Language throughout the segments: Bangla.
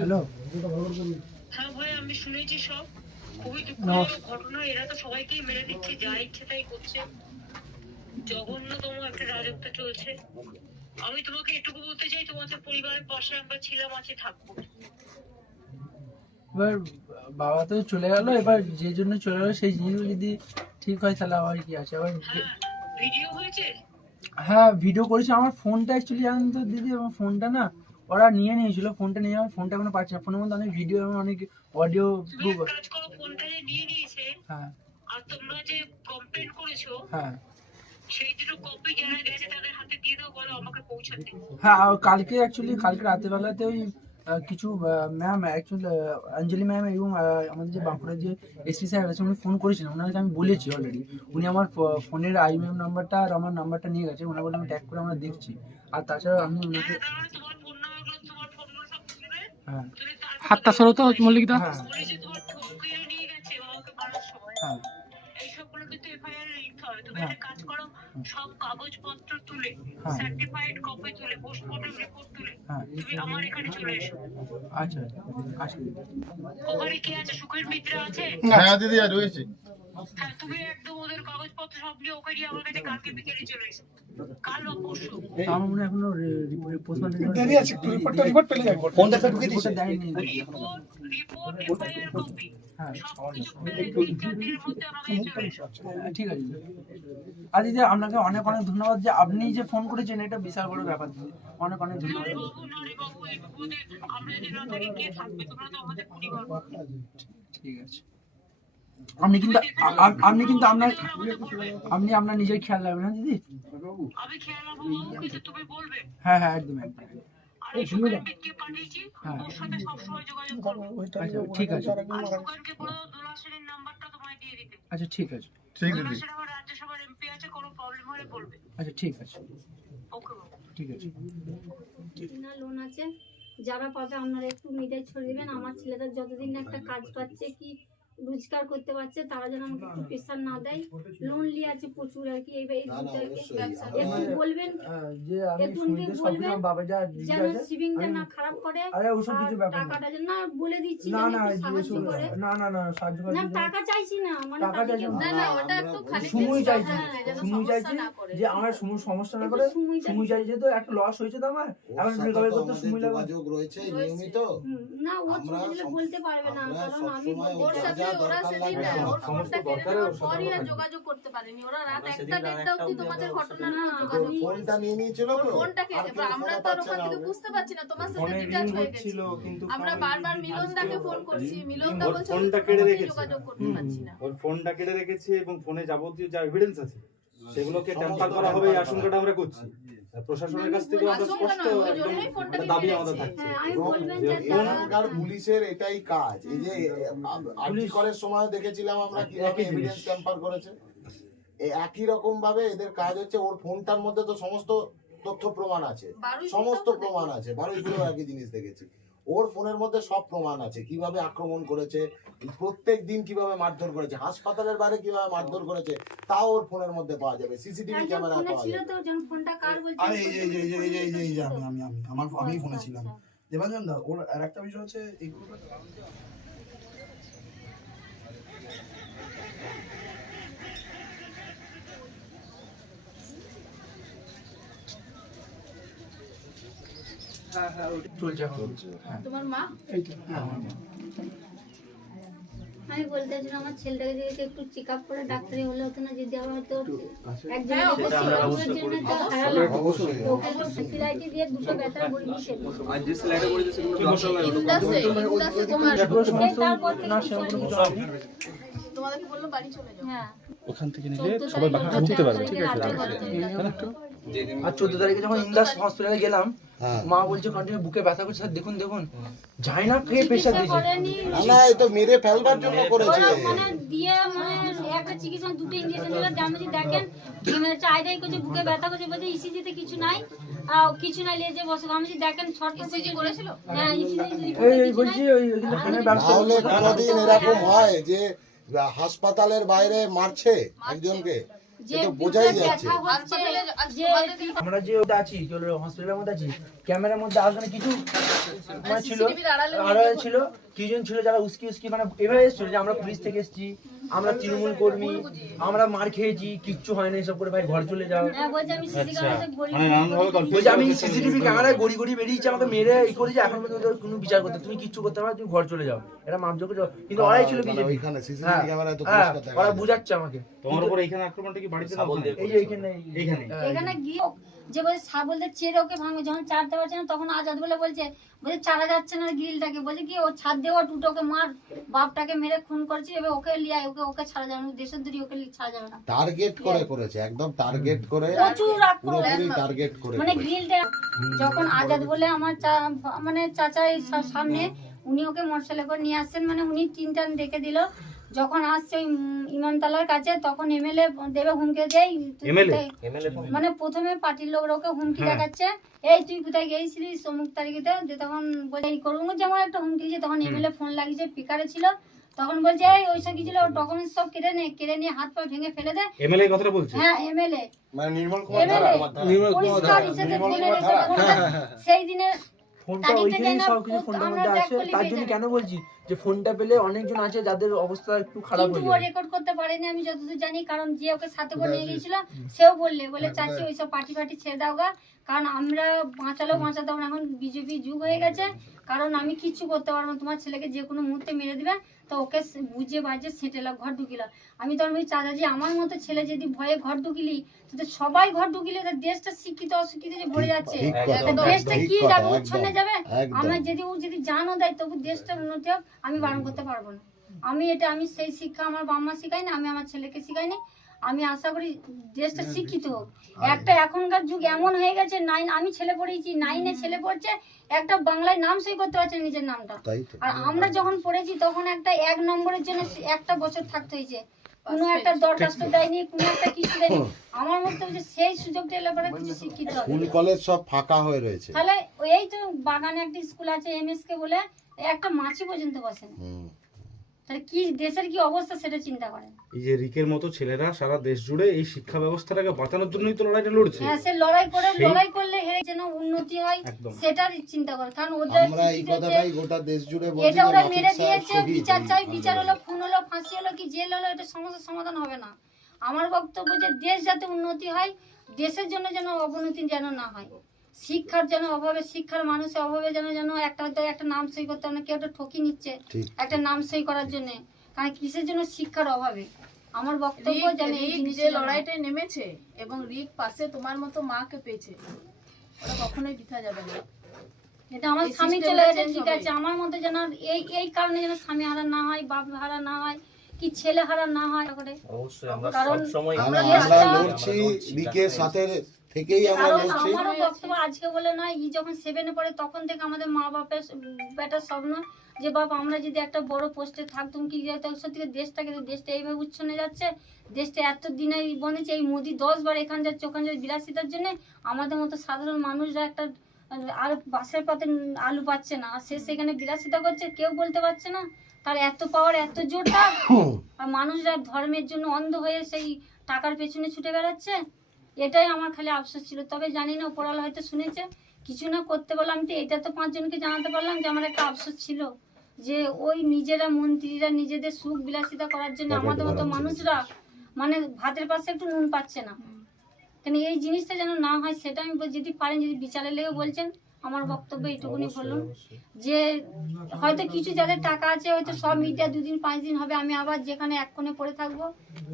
হ্যালো। হ্যাঁ ভাই, আমি শুনেছি সব। খুবই দুঃখজনক ঘটনা। এরা তো সবাইকেই মেরে দিচ্ছে, যা ইচ্ছে তাই করছে। জঘন্যতম একটা রাজত্ব চলছে। আমি তোমাকে এটুকু বলতে চাই, তোমাদের পরিবারের পাশে আমরা ছিলাম, আছি, থাকবো। এবার বাবা তো চলে গেল, এবার যে জন্য চলে গেল সেই জিনিসগুলো যদি ঠিক হয় তাহলে আবার কি আছে। আবার হ্যাঁ, ভিডিও হয়েছে। হ্যাঁ, ভিডিও করেছি। আমার ফোনটা অ্যাকচুয়ালি জানেন তো দিদি, আমার ফোনটা না ওরা নিয়ে নিয়েছিল। ফোনটা নিয়ে আমার ফোনটা এখনো পাচ্ছি না। ফোনের মধ্যে অনেক ভিডিও এবং অনেক অডিও তুমি প্রুফ। এক কাজ করো, ফোনটা যে নিয়ে নিয়েছে হ্যাঁ আর তোমরা যে কমপ্লেন করেছো, হ্যাঁ সেই দুটো কপি যারা গেছে তাদের হাতে দিয়ে দাও, বলো আমাকে পৌঁছাতে। হ্যাঁ। আর কালকে অ্যাকচুয়ালি কালকে রাতের বেলাতে ওই কিছু ম্যাম অ্যাকচুয়ালি অঞ্জলি ম্যাম এবং আমাদের যে বাঁকুড়ার যে এসপি সাহেব আছে উনি ফোন করেছিলেন। ওনাকে আমি বলেছি অলরেডি। উনি আমার ফোনের আইএমএম নাম্বারটা আর আমার নাম্বারটা নিয়ে গেছে। ওনাকে বলে আমি ট্যাগ করে আমরা দেখছি। আর তাছাড়া আমি ওনাকে তোমার ফোন নাম্বারগুলো, তোমার ফোনগুলো সব তুলবে। হ্যাঁ তুমি হাতটা সরো তো মল্লিকদা। হ্যাঁ পুলিশে তোমার ঠকিয়ে নিয়ে গেছে বাবাকে মারার সময়। হ্যাঁ এইসবগুলো কিন্তু এফআইআর লিখতে হবে। তুমি হ্যাঁ একটা কাজ করো, সব কাগজপত্র তুলে, হ্যাঁ সার্টিফাইড কপি তুলে, পোস্টমর্টম রিপোর্ট তুলে হ্যাঁ। তুমি আমার এখানে চলে এসো। আচ্ছা আচ্ছা। ওখানে কে আছে? সুখের মিত্র আছে? হ্যাঁ দিদি আর রয়েছে। হ্যাঁ, তুমি একদম ওদের কাগজপত্র সব নিয়ে ওকে নিয়ে আমার কাছে কালকে বিকেলে চলে এসো। কাল বা পরশু। আমার মনে হয় এখনো পোস্টম্যান দেরি আছে, একটু রিপোর্ট পেলে যাবো। ফোন দেখা ঢুকে দিয়েছে। দেয়নি। রিপোর্ট এফআইআর কপি হ্যাঁ সবকিছু পেলে 3-4 দিনের মধ্যে আমার কাছে চলে এসো। ঠিক আছে। আর দিদি আপনাকে অনেক অনেক ধন্যবাদ যে আপনি যে ফোন করেছেন, এটা বিশাল বড় ব্যাপার দিদি। অনেক অনেক ধন্যবাদ। নারী বাবু, এইটুকু আমরা যদি না থাকি কে থাকবে? তোমরা তো আমাদের পরিবার। ঠিক আছে। আপনি কিন্তু আপনি কিন্তু আপনার নিজের খেয়াল রাখবেন না দিদি। আমি খেয়াল রাখবো বাবুকে, যে তুমি বলবে। হ্যাঁ হ্যাঁ একদম একদম। আর এই সুখের মিত্রকে পাঠিয়েছি, হ্যাঁ। ওর সাথে সবসময় যোগাযোগ করবে। আচ্ছা ঠিক আছে। আর সুখেরকে বলো দোলা সেনের নাম্বারটা তোমায় দিয়ে দিতে। আচ্ছা ঠিক আছে। ঠিক দোলা দিদি। সেন আমার রাজ্যসভার এমপি আছে, কোনো প্রবলেম হলে বলবে। আচ্ছা ঠিক আছে। ওকে বাবু। ঠিক আছে। না লোন আছে, যারা পাবে আপনারা একটু মিডিয়ায় ছড়িয়ে দেবেন। আমার ছেলেটা যতদিন না একটা কাজ পাচ্ছে কি রোজগার করতে পারছে, তারা যেন আমাকে একটু প্রেশার না দেয়। লোন নিয়ে আছে প্রচুর আর কি। এই একটু বলবেন, যে আমি একটু শুনতে সব বলবেন কিছু বাবা যা যেন সিভিংটা না খারাপ করে। আরে ওসব আর কিছু ব্যাপার না। টাকাটা যেন না বলে দিচ্ছি না যেন না একটু সাহায্য করে। না না না সাহায্য করে না টাকা চাইছি না, মানে টাকা তাদেরকে চাইছি না, না। না ওটা একটু খালি সময় চাইছি। হ্যাঁ, যেন সময় চাইছি সমস্যা না করে। যে আমার সমস্যা না করে। একটু সময় সময় চাইছি তো একটা লস হয়েছে তো আমার। এখন রিকভারি করতে সময় লাগে। যোগাযোগ রয়েছে নিয়মিত। না ও ছোট ছেলে বলতে পারবে না, আমরা কারণ আমি সবসময় ওর যা সাথে যা ওরা দরকার সেদিন লাগবে ওর ফোনটা কেড়ে নেওয়ার পরই আর যোগাযোগ করতে পারেনি। ওরা রাত 1টা অবধি তোমাদের ঘটনা না যোগাযোগ ফোনটা নিয়ে নিয়েছিল তো ফোনটাকে আর কেউ আমরা ফোনে তো আর পাচ্ছে ওখান না থেকে ওদের। বুঝতে পারছি না, তোমার সাথে ডিটাচ হয়ে গেছে। আমরা বারবার মিলনদাকে ফোন করছি, মিলনদা বলছে ফোনটা কেড়ে রেখেছে। যোগাযোগ করতে পারছি না। ওর ফোনটা কেটে রেখেছে এবং ফোনে যাবতীয় যা এভিডেন্স আছে সেগুলোকে ট্যাম্পার করা হবে এই আশঙ্কাটা আমরা করছি। আর প্রশাসনের কাছ থেকে আমরা স্পষ্ট একটা দাবি আমাদের থাকছে। হ্যাঁ, আমি বলবেন যে এখনকার পুলিশের এটাই কাজ। এই যে আর্জি করার সময় দেখেছিলাম আমরা কিভাবে এভিডেন্স ট্যাম্পার করেছে। এই একই রকম ভাবে এদের কাজ হচ্ছে। ওর ফোনটার মধ্যে তো সমস্ত তথ্য প্রমাণ আছে, সমস্ত প্রমাণ আছে। 12 কিলো একই জিনিস দেখেছি। ওর ফোনের মধ্যে সব প্রমাণ আছে, কিভাবে আক্রমণ করেছে, প্রত্যেক দিন কিভাবে মারধর করেছে, হাসপাতালের বাইরে কিভাবে মারধর করেছে, তাও ওর ফোনের মধ্যে পাওয়া যাবে, সিসিটিভি ক্যামেরা ফোনে পাওয়া ছিল যাবে। তো যখন ফোনটা কার বলছে আরে এই যে আমি ফোনে ছিলাম। দেবাঞ্জন দা, ওর আরেকটা বিষয় হচ্ছে এগুলো হ্যাঁ হ্যাঁ ওটা চলছে এখন। হ্যাঁ তোমার মা হ্যাঁ আমার মা। আমি বলতে চাইছিলাম আমার ছেলেটাকে যদি একটু চেক আপ করে ডাক্তারি হলে হতো না, যদি আমার হয়তো একজন জন্য তো হারালাম। ওকে তো সিলাইটি দিয়ে দুটো ব্যথা বড়ি দিয়েছে। আর যে স্লাইডে পড়েছে সেগুলো ইন্দাসে তোমার তারপর না সেরকম কোনো কিছু হয়নি। তোমাদেরকে বললো বাড়ি চলে যাও। হ্যাঁ ওখান থেকে নিলে সবাই বাকিটা নিতে পারবে। ঠিক আছে আর 14 তারিখে যখন ইন্দাস হসপিটালে গেলাম, মা বলছে কন্টিনিউ বুকে ব্যথা করছে। স্যার দেখুন দেখুন যাই না খেয়ে প্রেশার দিয়েছে। না এই তো মেরে ফেলবার জন্য করেছে। মানে দিয়ে মানে একটা চিকিৎসা দুটো ইঞ্জেকশন দিল। ড্যামেজ দেখেন মানে চাইটাই করছে, বুকে ব্যথা করছে, বলছে ইসিজিতে কিছু নাই, কিছু নাই লেজে বসে। আমি যে দেখেন শর্ট ইসিজি করেছিল। হ্যাঁ ইসিজি এই বলছি ওই কিন্তু ফোনের ব্যবস্থা তাহলে কোনোদিন এরকম হয় যে হাসপাতালের বাইরে মারছে একজনকে? যে এ তো বোঝাই পিঠে যাচ্ছে। ব্যথা হচ্ছে, যে আমরা যে ওটা আছি হসপিটালের মধ্যে আছি, ক্যামেরার মধ্যে আসলে কিছু মানে ছিল আড়ালে ছিল, কিছুজন ছিল যারা উস্কি মানে এভাবে এসেছিল যে আমরা পুলিশ থেকে এসেছি, আমরা তৃণমূল কর্মী, আমরা মার খেয়েছি, কিচ্ছু হয় না, এসব করে ভাই ঘর চলে যাও। হ্যাঁ, বলছে আমি সিসি ক্যামেরাতে গড়ি মানে নানানভাবে গল্প বলছে আমি সিসিটিভি ক্যামেরায় গড়ি বেরিয়েছি, আমাকে মেরে ই করেছে, এখন পর্যন্ত কোনো বিচার করতে, তুমি কিচ্ছু করতে পারো, তুমি ঘর চলে যাও, এটা মাপজোকে যাও। কিন্তু ওরাই ছিল মানে বিজেপি, ওইখানে সিসিটিভি ক্যামেরায় তো হ্যাঁ, পরিষ্কার দেখা ওরা যায়। বুঝাচ্ছে আমাকে। তোমার উপর এইখানে আক্রমণটা কি বাড়িতে না ওখানে? এই যে এইখানে এইখানে এখানে গিয়ে যে বলছে বলতে চেরে ওকে ভাঙবে, যখন চারতে পারছে না তখন আজাদ বলে বলছে চারা যাচ্ছে না গ্রিলটাকে, বলছে কি ও ছাদ দেওয়া টুটোকে মার, বাপটাকে মেরে খুন করছে, এবার ওকে লিয়ে ওকে ছাড়া যাবে না, দেশের দূরে ওকে ছাড়া যাবে না। টার্গেট করে করেছে, একদম টার্গেট করে, প্রচুর আক্রমণ, পুরোপুরি টার্গেট করে মানে করেছে। গ্রিলটা যখন আজাদ বলে আমার মানে চাচা এই সামনে, উনি ওকে মোটরসাইকেলে করে নিয়ে আসছেন, মানে উনি তিনটা ডেকে দিল, যখন আসছে ওই ইমামতলার কাছে তখন এমএলএ দেবে হুমকি দেয়, মানে প্রথমে পার্টির লোকরা ওকে হুমকি দেখাচ্ছে, এই তুই কোথায় গিয়েছিলিস অমুক তারিখেতে, তখন বলে এই করবো, যেমন একটা হুমকি দিয়েছে, তখন এমএলএ ফোন লাগিয়েছে, পিকারে ছিল, তখন বলছে এই ওইসব কি ছিল, ডকুমেন্টস সব কেড়ে নিয়ে হাত পা ভেঙে ফেলে দেয়। এমএলএ কথাটা বলছে? হ্যাঁ, এমএলএ মানে নির্মল কুমার ধারা। পরিষ্কার হিসেবে বলে রেখে সেই দিনে ফোনটা ওইখানেই সব কিছু ফোনটার মধ্যে আছে, তার জন্য কেন বলছি যে ফোনটা পেলে অনেকজন আছে যাদের অবস্থা একটু খারাপ কিন্তু হয়ে ও যাবে। রেকর্ড করতে পারেনি আমি যতদূর জানি, কারণ যে ওকে সাথে করে নিয়ে গিয়েছিল সেও বলে চাচি ওইসব পার্টি ছেড়ে দাও গা, কারণ আমরা বাঁচালেও বাঁচাতে পারবো না, এখন বিজেপি যুগ হয়ে গেছে, কারণ আমি কিচ্ছু করতে পারবো না, তোমার ছেলেকে যে কোনো মুহূর্তে মেরে দিবে, তো ওকে বুঝে বাজে সেটেল ঘর ঢুকিল। আমি তো আমি চাচাজি আমার মতো ছেলে যদি ভয়ে ঘর ঢুকিলি, তো সবাই ঘর ঢুকিলে তো দেশটা শিক্ষিত অশিক্ষিত যে ভরে যাচ্ছে, ঠিক কথা, দেশটা ঠিক কি কথা, যাবে, একদম, উচ্ছন্নে যাবে। একদম। আমার যদি ও যদি জানও দেয় তবু দেশটার উন্নতি হোক, আমি বারণ করতে পারবো না। আমি সেই শিক্ষা আমার বাবা মা শিখাই না, আমি আমার ছেলেকে শিখাইনি, আমি আশা করি দেশটা শিক্ষিত হোক। একটা এখনকার যুগ এমন হয়ে গেছে, আমি ছেলে পড়েছি, 9-এ ছেলে পড়ছে, একটা বাংলায় নাম সই করতে পারছে নিজের নামটা, তাই তো। আর আমরা যখন পড়েছি তখন একটা 1 নম্বরের জন্য একটা বছর থাকতে হয়েছে, কোনো একটা দরখাস্ত দেয়নি, কোনো একটা কিছু দেয়নি। আমার মতে হচ্ছে সেই সুযোগটা এলে পরে কিছু শিক্ষিত হবে। স্কুল কলেজ সব ফাঁকা হয়ে রয়েছে। তাহলে এই তো বাগানে একটা স্কুল আছে এমএসকে বলে, একটা মাছি পর্যন্ত বসে না, তাহলে কি দেশের কি অবস্থা সেটা চিন্তা করেন। এই যে রিকের মতো ছেলেরা সারা দেশ জুড়ে এই শিক্ষা ব্যবস্থাটাকে বাঁচানোর জন্যই তো লড়াইটা লড়ছে। হ্যাঁ, সে লড়াই করলে হেরে যেন উন্নতি হয় সেটার চিন্তা করে, কারণ ওদের আমরা এই কথাটাই গোটা দেশ জুড়ে বলছি, এটা ওরা যে মেরে নাফিস দিয়েছে, সাহেব বিচার শহীদ। চাই, বিচার হলো, খুন হলো, ফাঁসি হলো, কি জেল হলো, এটা সমস্যার সমাধান হবে না। আমার বক্তব্য যে দেশ যাতে উন্নতি হয়, দেশের জন্য যেন অবনতি যেন না হয়, শিক্ষার যেন অভাবে, শিক্ষার মানুষের অভাবে যেন একটা নাম সই করতে হবে না, কেউ একটা ঠকি নিচ্ছে একটা নাম সই করার জন্য, কারণ কিসের জন্য, শিক্ষার অভাবে। আমার বক্তব্য যেন এই রিক যে লড়াইটায় নেমেছে এবং রিক পাশে তোমার মতো মাকে পেয়েছে, ওটা কখনোই বৃথা যাবে না। এটা আমার স্বামী চলে গেছে, ঠিক আছে, আমার মতো যেন এই কারণে যেন স্বামী হারা না হয়, বাপ হারা না হয়, কি ছেলে হারা না হয় করে। কারণ আমরা লড়ছি রিকের সাথে থেকেই আমরা লড়ছি। আমারও বক্তব্য আজকে বলে নয়, যখন 7-এ পড়ে তখন থেকে আমাদের মা বাপের বেটার স্বপ্ন যে বাপ আমরা যদি একটা বড় পোস্টে থাকতাম, কি সত্যি দেশটা এইভাবে উচ্ছনে যাচ্ছে, দেশটা এত দিনে বনেছে, এই মোদি 10 বার এখান যাচ্ছে ওখানে যাচ্ছে বিলাসিতার জন্য, আমাদের মতো সাধারণ মানুষরা একটা আর বাসের পথে আলু পাচ্ছে না, আর সে সেখানে বিলাসিতা করছে, কেউ বলতে পারছে না তার এত পাওয়ার, এত জোরটা, আর মানুষরা ধর্মের জন্য অন্ধ হয়ে সেই টাকার পেছনে ছুটে বেড়াচ্ছে। এটাই আমার খালি আফসোস ছিল। তবে জানি না ওপরওয়ালা হয়তো শুনেছে, কিছু না করতে পারলাম, তো এটা তো 5 জনকে জানাতে পারলাম যে আমার একটা আফসোস ছিল, যে ওই নিজেরা মন্ত্রীরা নিজেদের সুখ বিলাসিতা করার জন্য আমাদের মতো মানুষরা মানে ভাতের পাশে একটু নুন পাচ্ছে না, কেন এই জিনিসটা যেন না হয় সেটা আমি যদি পারেন, যদি বিচারে লেগে বলছেন, আমার বক্তব্য এইটুকুনি বললাম, যে হয়তো কিছু যাদের টাকা আছে হয়তো সব মিডিয়া 2 দিন 5 দিন হবে, আমি আবার যেখানে এক কোণে পড়ে থাকবো,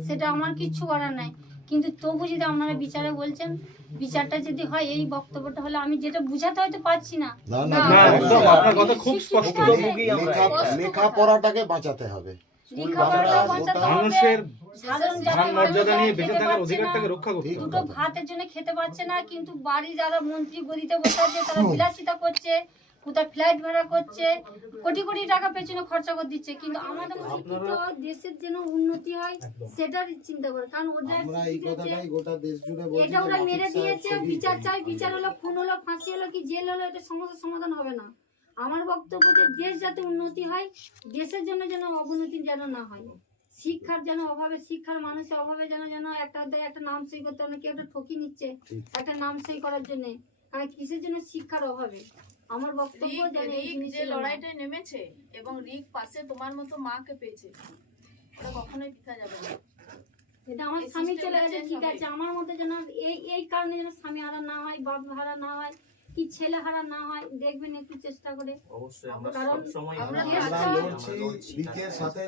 সেটা আমার কিচ্ছু করার নাই, কিন্তু তবু যদি আপনারা বিচারে বলছেন, বিচারটা যদি হয়, এই বক্তব্যটা হলে আমি যেটা বুঝাতে হয়তো পারছি না, আপনার কথা খুব স্পষ্ট। লেখাপড়াটাকে বাঁচাতে হবে, মানুষের মান মর্যাদা নিয়ে বেঁচে থাকার অধিকারটাকে রক্ষা করতে হবে। দুটো ভাতের জন্য খেতে পাচ্ছে না, কিন্তু বাড়ি যারা মন্ত্রী গদিতে বসে আছে তারা বিলাসিতা করছে, কোথায় ফ্লাইট ভাড়া করছে, কোটি কোটি টাকা পেছনে খরচা করে দিচ্ছে, কিন্তু আমাদের দেশের যেন উন্নতি হয় সেটার চিন্তা করে, কারণ ওরা এটা ওরা মেরে দিয়েছে, বিচার চাই, বিচার হলো, খুন হলো, ফাঁসি হলো, কি জেল হলো, এটা সমস্যার সমাধান হবে না। আমার বক্তব্য যে দেশ যাতে উন্নতি হয়, দেশের জন্য যেন অবনতি যেন না হয়, শিক্ষার যেন অভাবে, শিক্ষার মানুষের অভাবে যেন যেন একটা নাম সই করতে হবে, কেউ একটা ঠকি নিচ্ছে একটা নাম সই করার জন্য, কারণ কিসের জন্য? শিক্ষার অভাবে। আমার বক্তব্য যেন এই রিক যে জিনিসটা লড়াইটায় নেমেছে এবং রিক পাশে তোমার মতো মাকে পেয়েছে, ওটা কখনোই বৃথা যাবে না। এটা আমার এই স্বামী চলে system টা গেছে, change ঠিক হবে। আছে, আমার মতো যেন এই কারণে যেন স্বামী হারা না হয়, বাপ হারা না হয়, কি ছেলে হারা না হয়, দেখবেন একটু চেষ্টা করে। অবশ্যই আমরা কারণ সব সময় আমরা আমরা লড়ছি রিকের সাথে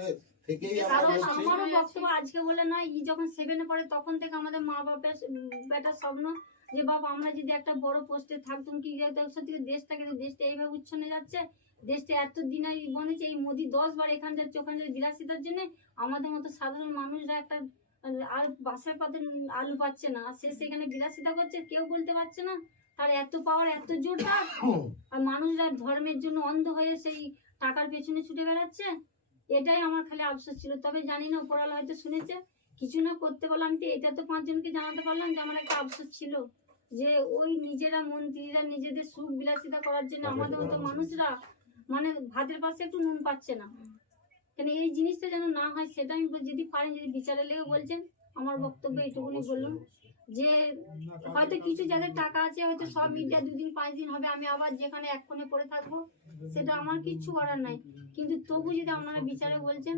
থেকেই আমরা কারণ লড়ছি। আমারও বক্তব্য আজকে বলে নয়, যখন 7-এ পড়ে তখন থেকে আমাদের মা বাপের বেটার স্বপ্ন যে বাবা আমরা যদি একটা বড় পোস্টে থাকতাম, কি সত্যি দেশটা এইভাবে উচ্ছনে যাচ্ছে, দেশটা এত দিন বনেছে, এই মোদি 10 বার এখানে যাচ্ছে ওখানে যাচ্ছে বিলাসিতার জন্য, আমাদের মতো সাধারণ মানুষরা একটা আর বাসার পাতে আলু পাচ্ছে না, আর সে সেখানে বিলাসিতা করছে, কেউ বলতে পারছে না তার এত পাওয়ার, এত জোরটা। আর মানুষরা ধর্মের জন্য অন্ধ হয়ে সেই টাকার পেছনে ছুটে বেড়াচ্ছে। এটাই আমার খালি আফসোস ছিল। তবে জানি না উপরওয়ালা হয়তো শুনেছে, কিছু না করতে পারলাম, এটা তো 5 জনকে জানাতে পারলাম যে আমার একটা আফসোস ছিল যে ওই নিজেরা মন্ত্রীরা নিজেদের সুখ বিলাসিতা করার জন্য আমাদের মতো মানুষরা মানে ভাতের পাশে একটু নুন পাচ্ছে না। কেন এই জিনিসটা যেন না হয় সেটা আমি যদি পারেন, যদি বিচারের লেগে বলছেন, আমার বক্তব্য এইটুকুনি বলুন যে হয়তো কিছু যাদের টাকা আছে হয়তো সব মিডিয়া 2 দিন 5 দিন হবে, আমি আবার যেখানে এক কোণে পড়ে থাকবো, সেটা আমার কিচ্ছু করার নাই। কিন্তু তবু যদি আপনারা বিচারে বলছেন,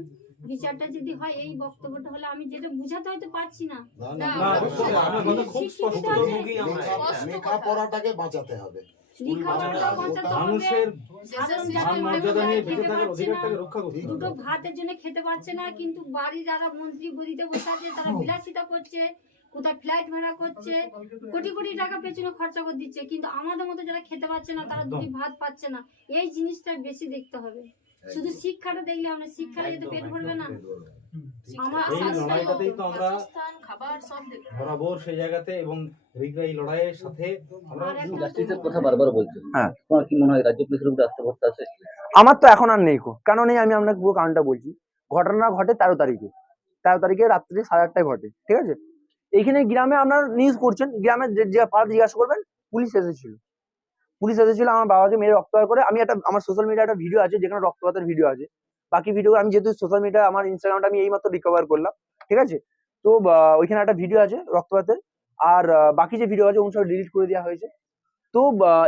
বিচারটা যদি হয়, এই বক্তব্যটা হলে আমি যেটা বুঝাতে হয়তো পারছি না, না, না, অবশ্যই আমরা কথা খুব শিক্ষিত স্পষ্ট। আছে, লেখাপড়াটাকে বাঁচাতে হবে। লেখাপড়াটা বাঁচাতে হবে, মানুষের সাধারণ মান যারা মর্যাদা নিয়ে খেতে বেঁচে থাকার পারছে না, অধিকারটাকে রক্ষা করতে হবে। দুটো ভাতের জন্য খেতে পারছে না, কিন্তু বাড়ি যারা মন্ত্রী গদিতে বসে আছে তারা বিলাসিতা করছে, কোথায় ফ্লাইট ভাড়া করছে, কোটি কোটি টাকা পেছনে খরচা করে দিচ্ছে, কিন্তু আমাদের মতো যারা খেতে পাচ্ছে না, তারা দুটি ভাত পাচ্ছে না। এই জিনিসটা বেশি দেখতে হবে। শুধু শিক্ষাটা দেখলে আমরা, শিক্ষা নিয়ে তো পেট ভরবে না। আমার এই লড়াইটাতেই তো আমরা বাসস্থান, খাবার সব দেখতে হবে। বরাবর সেই জায়গাতে, এবং রিকরা এই লড়াইয়ের সাথে আমরা আর একটা জাস্টিসের কথা বারবার বলছে। হ্যাঁ, তোমার কি মনে হয় রাজ্য পুলিশের উপরে আস্থা ভরসা আছে? আমার তো এখন আর নেই, কেন নেই আমি আপনাকে পুরো কারণটা বলছি। ঘটনা ঘটে 13 তারিখে রাত্রি 8:30টায় ঘটে, ঠিক আছে। এইখানে গ্রামে আপনার নিউজ করছেন, গ্রামে যে পাড়া জিজ্ঞাসা করবেন, পুলিশ এসেছিল আমার বাবাকে মেরে রক্তপাত করে। আমি আমার সোশ্যাল মিডিয়া একটা ভিডিও আছে যেখানে রক্তপাতের ভিডিও আছে। বাকি ভিডিও আমি যেহেতু সোশ্যাল মিডিয়া আমার ইনস্টাগ্রামটা আমি এইমাত্র রিকভার করলাম, ঠিক আছে। তো ওইখানে একটা ভিডিও আছে রক্তপাতের, আর বাকি যে ভিডিও আছে ওগুলো সব ডিলিট করে দেওয়া হয়েছে। তো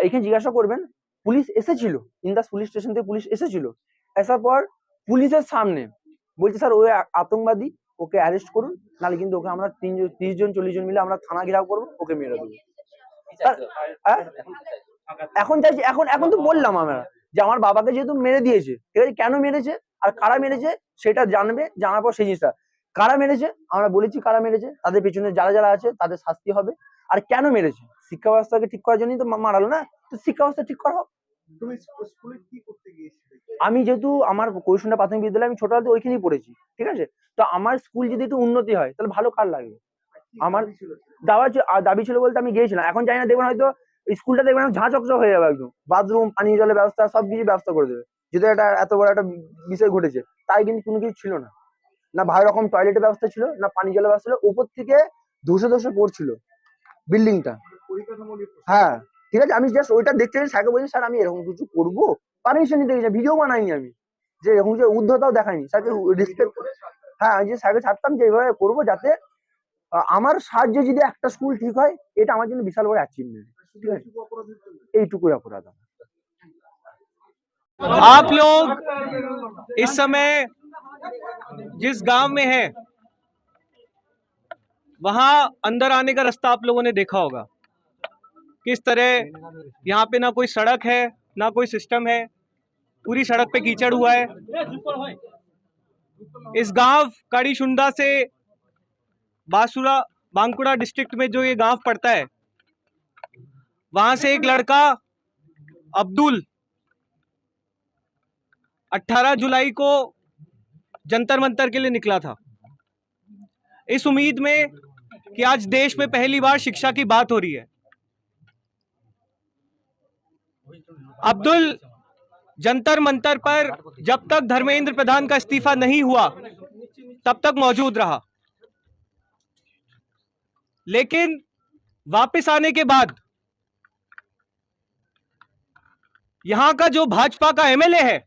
এখানে জিজ্ঞাসা করবেন, পুলিশ এসেছিল, ইন্দাস পুলিশ স্টেশন থেকে পুলিশ এসেছিল। আসার পর পুলিশের সামনে বলছে, স্যার ও আতঙ্কবাদী, ওকে অ্যারেস্ট করুন, নাহলে কিন্তু ওকে আমরা 30 জন 40 জন মিলে আমরা থানা ঘেরাও করবো, ওকে মেরে দেবো। এখন চাইছি, এখন তো বললাম আমরা যে আমার বাবাকে যেহেতু মেরে দিয়েছে, ঠিক আছে, কেন মেরেছে আর কারা মেরেছে সেটা জানার পর সেই জিনিসটা কারা মেরেছে আমরা বলেছি, কারা মেরেছে তাদের পেছনে যারা যারা আছে তাদের শাস্তি হবে। আর কেন মেরেছে, শিক্ষা ব্যবস্থাকে ঠিক করার জন্যই তো মারালো না, তো শিক্ষা ব্যবস্থা ঠিক করা হোক। তুমি স্কুলে কি করতে গিয়েছিলে? আমি যেহেতু আমার কৈশুন্ডা প্রাথমিক বিদ্যালয় আমি ছোটবেলাতে ওইখানেই পড়েছি, ঠিক আছে। তো আমার স্কুল যদি একটু উন্নতি হয় তাহলে ভালো কার লাগবে। আমার দাবি ছিল বলতে আমি গিয়েছিলাম, এখন জানি না, দেখবেন হয়তো স্কুলটা দেখবেন ঝাঁ চকচক হয়ে যাবে, একদম বাথরুম, পানীয় জলের ব্যবস্থা সবকিছু ব্যবস্থা করে দেবে। যদি একটা এত বড় একটা বিষয় ঘটেছে, তাই কিন্তু কোনো কিছু ছিল না, না ভালো রকম টয়লেটের ব্যবস্থা ছিল, না পানীয় জলের ব্যবস্থা ছিল, উপর থেকে ধসে পড়ছিল বিল্ডিংটা। হ্যাঁ, ঠিক আছে, আমি জাস্ট ওইটা দেখতে স্যারকে বলছি, স্যার আমি এরকম কিছু করবো, পারমিশন নিতে গেছি, ভিডিও বানাইনি আমি, যে এরকম যে উদ্ধতাও দেখাইনি স্যারকে, রেসপেক্ট। হ্যাঁ, আমি যে স্যারকে ছাড়তাম যে এইভাবে করবো যাতে আমার সাহায্যে যদি একটা স্কুল ঠিক হয়, এটা আমার জন্য বিশাল বড় অ্যাচিভমেন্ট, ঠিক আছে, এইটুকুই অপরাধ। आप लोग इस समय जिस गांव में हैं, वहां अंदर आने का रास्ता आप लोगों ने देखा होगा, किस तरह यहाँ पे ना कोई सड़क है ना कोई सिस्टम है, पूरी सड़क पे कीचड़ हुआ है। इस गांव काड़ीशुंडा से बांकुड़ा डिस्ट्रिक्ट में जो ये गांव पड़ता है, वहां से एक लड़का अब्दुल 18 जुलाई को जंतर मंतर के लिए निकला था, इस उम्मीद में कि आज देश में पहली बार शिक्षा की बात हो रही है। अब्दुल जंतर मंतर पर जब तक धर्मेंद्र प्रधान का इस्तीफा नहीं हुआ तब तक मौजूद रहा, लेकिन वापस आने के बाद यहां का जो भाजपा का एमएलए है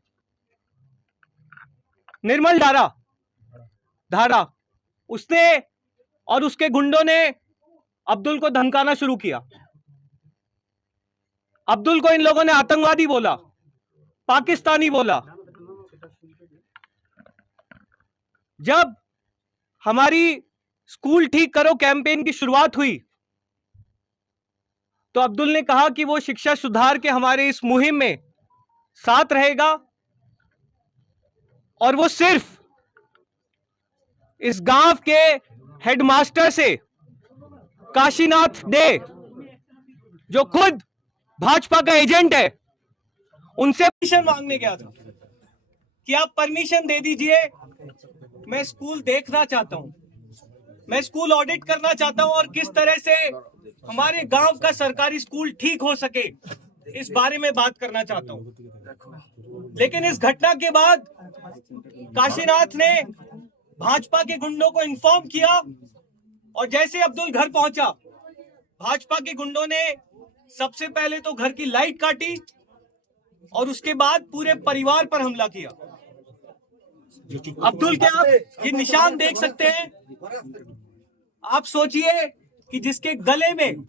निर्मल डारा, धारा, उसने और उसके गुंडों ने अब्दुल को धमकाना शुरू किया। अब्दुल को इन लोगों ने आतंकवादी बोला, पाकिस्तानी बोला। जब हमारी स्कूल ठीक करो कैंपेन की शुरुआत हुई तो अब्दुल ने कहा कि वो शिक्षा सुधार के हमारे इस मुहिम में साथ रहेगा और वो सिर्फ इस गांव के हेडमास्टर से काशीनाथ डे, जो खुद भाजपा का एजेंट है, उनसे परमिशन मांगने गया था कि आप परमिशन दे दीजिए, मैं स्कूल देखना चाहता हूं, मैं स्कूल ऑडिट करना चाहता हूं और किस तरह से हमारे गांव का सरकारी स्कूल ठीक हो सके इस बारे में बात करना चाहता हूं। लेकिन इस घटना के बाद काशीनाथ ने भाजपा के गुंडों को इन्फॉर्म किया और जैसे अब्दुल घर पहुंचा, भाजपा के गुंडों ने सबसे पहले तो घर की लाइट काटी और उसके बाद पूरे परिवार पर हमला किया। अब्दुल के आप ये निशान देख सकते हैं। आप सोचिए कि जिसके गले में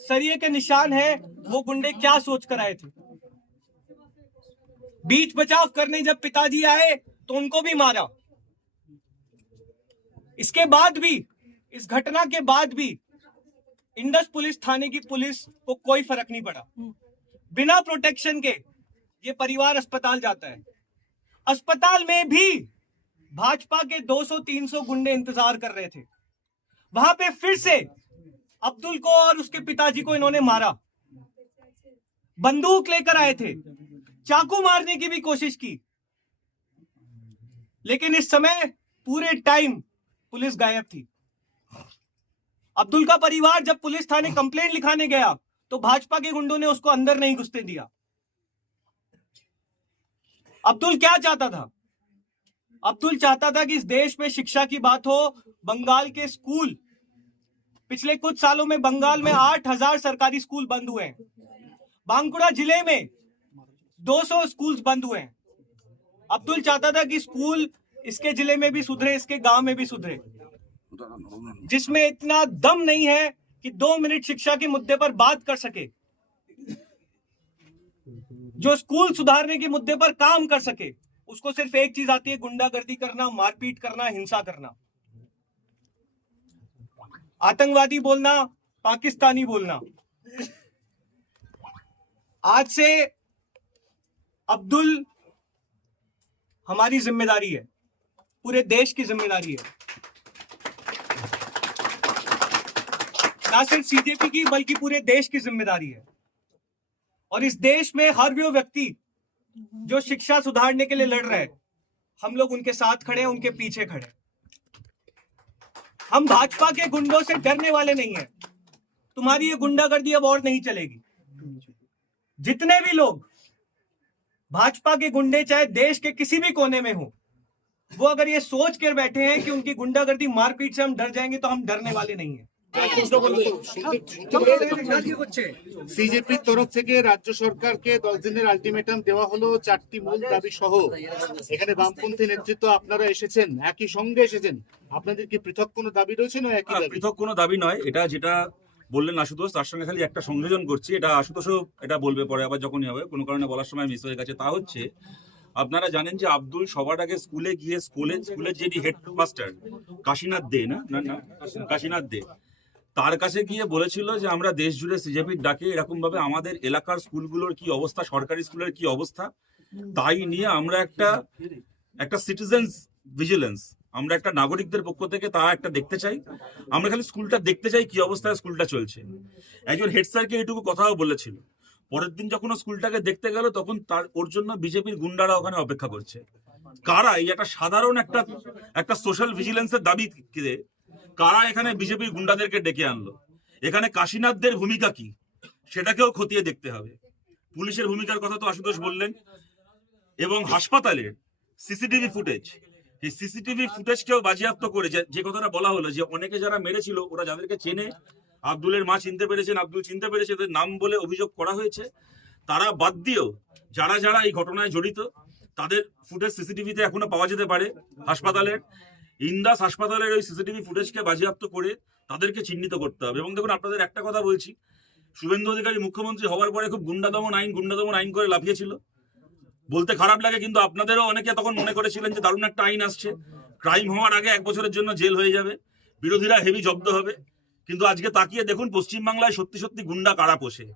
सरिये के निशान है, वो गुंडे क्या सोच कर आए थे। बीच बचाव करने जब पिताजी आए तो उनको भी मारा। इसके बाद भी, इस घटना के बाद भी इंडस पुलिस थाने की पुलिस को कोई फर्क नहीं पड़ा। बिना प्रोटेक्शन के ये परिवार अस्पताल जाता है। अस्पताल में भी भाजपा के 200-300 गुंडे इंतजार कर रहे थे। वहां पे फिर से अब्दुल को और उसके पिताजी को इन्होंने मारा। बंदूक लेकर आए थे, चाकू मारने की भी कोशिश की, लेकिन इस समय पूरे टाइम पुलिस गायब थी। अब्दुल का परिवार जब पुलिस थाने कंप्लेंट लिखाने गया तो भाजपा के गुंडों ने उसको अंदर नहीं घुसने दिया। अब्दुल क्या चाहता था? अब्दुल चाहता था कि इस देश में शिक्षा की बात हो। बंगाल के स्कूल, पिछले कुछ सालों में बंगाल में 8000 सरकारी स्कूल बंद हुए हैं। बांकुड़ा जिले में 200 स्कूल्स बंद हुए हैं। अब्दुल चाहता था कि स्कूल इसके जिले में भी सुधरे, इसके गांव में भी सुधरे। जिसमें इतना दम नहीं है कि 2 मिनट शिक्षा के मुद्दे पर बात कर सके, जो स्कूल सुधारने के मुद्दे पर काम कर सके, उसको सिर्फ एक चीज आती है, गुंडागर्दी करना, मारपीट करना, हिंसा करना, आतंकवादी बोलना, पाकिस्तानी बोलना। आज से अब्दुल हमारी जिम्मेदारी है, पूरे देश की जिम्मेदारी है, ना सिर्फ सीजेपी की बल्कि पूरे देश की जिम्मेदारी है। और इस देश में हर वो व्यक्ति जो शिक्षा सुधारने के लिए लड़ रहा है, हम लोग उनके साथ खड़े हैं, उनके पीछे खड़े हैं। हम भाजपा के गुंडों से डरने वाले नहीं हैं। तुम्हारी ये गुंडागर्दी अब और नहीं चलेगी। जितने भी लोग भाजपा के गुंडे, चाहे देश के किसी भी कोने में हो, वो अगर ये सोच कर बैठे हैं कि उनकी गुंडागर्दी मारपीट से हम डर जाएंगे, तो हम डरने वाले नहीं हैं। সিজেপির তরফ থেকে রাজ্য সরকারকে 10 দিনের আলটিমেটাম দেওয়া হলো 4টি মূল দাবি সহ। এখানে বামপন্থী নেতৃত্ব আপনারা এসেছেন, একই সঙ্গে এসেছেন। আপনাদের কি পৃথক কোনো দাবি রয়েছে না একই দাবি? পৃথক কোনো দাবি নয়, এটা যেটা বললেন আশুতোষ, তার সঙ্গে খালি একটা সংযোজন করছি। এটা আশুতোষও এটা বলবে পরে, আবার যখনই হবে, কোনো কারণে বলার সময় মিস হয়ে গেছে। তা হচ্ছে, আপনারা জানেন যে আব্দুল সবার আগে স্কুলে গিয়ে স্কুলের যিনি হেডমাস্টার কাশীনাথ দে, কাশীনাথ দে, তার কাছে গিয়ে বলেছিল যে আমরা দেশ জুড়ে সিজেপির ডাকে এরকম ভাবে আমাদের এলাকার স্কুলগুলোর কি অবস্থা, সরকারি স্কুলের কি অবস্থা, তাই নিয়ে আমরা একটা সিটিজেন্স ভিজিলেন্স, আমরা একটা নাগরিকদের পক্ষ থেকে তা একটা দেখতে চাই। আমরা খালি স্কুলটা দেখতে চাই কি অবস্থায় স্কুলটা চলছে। একজন হেড স্যারকে এইটুকু কথাও বলেছিল। পরের দিন যখন স্কুলটাকে দেখতে গেল, তখন ওর জন্য বিজেপির গুন্ডারা ওখানে অপেক্ষা করছে। কারা এই একটা সাধারণ একটা সোশ্যাল ভিজিলেন্সের দাবি, কারা এখানে বিজেপির গুন্ডাদেরকে ডেকে আনলো? এখানে কাশীনাথদের ভূমিকা কি, সেটাকেও খতিয়ে দেখতে হবে। পুলিশের ভূমিকার কথা তো আশুতোষ বললেন, এবং হাসপাতালের সিসিটিভি ফুটেজ, এই সিসিটিভি ফুটেজকেও বাজেয়াপ্ত করে যে কথাটা বলা হলো, যে অনেকে যারা মেরেছিল ওরা যাদেরকে চেনে, আব্দুলের মা চিনতে পেরেছেন, আব্দুল চিনতে পেরেছে, তাদের নাম বলে অভিযোগ করা হয়েছে, তারা বাদ দিয়েও যারা যারা এই ঘটনায় জড়িত তাদের ফুটেজ সিসিটিভিতে এখনো পাওয়া যেতে পারে হাসপাতালের। ইন্দাস হাসপাতালের ওই সিসিটিভি ফুটেজকে বাজেয়াপ্ত করে তাদেরকে চিহ্নিত করতে হবে। এবং দেখুন, আপনাদের একটা কথা বলছি, শুভেন্দু অধিকারী মুখ্যমন্ত্রী হওয়ার পরে খুব গুন্ডা দমন আইন করে লাফিয়েছিল। বলতে খারাপ লাগে, কিন্তু আপনাদেরও অনেকে তখন মনে করেছিলেন যে দারুণ একটা আইন আসছে, ক্রাইম হওয়ার আগে 1 বছরের জন্য জেল হয়ে যাবে, বিরোধীরা হেভি জব্দ হবে। কিন্তু আজকে তাকিয়ে দেখুন পশ্চিমবাংলায় সত্যি সত্যি গুন্ডা কারা পোষে।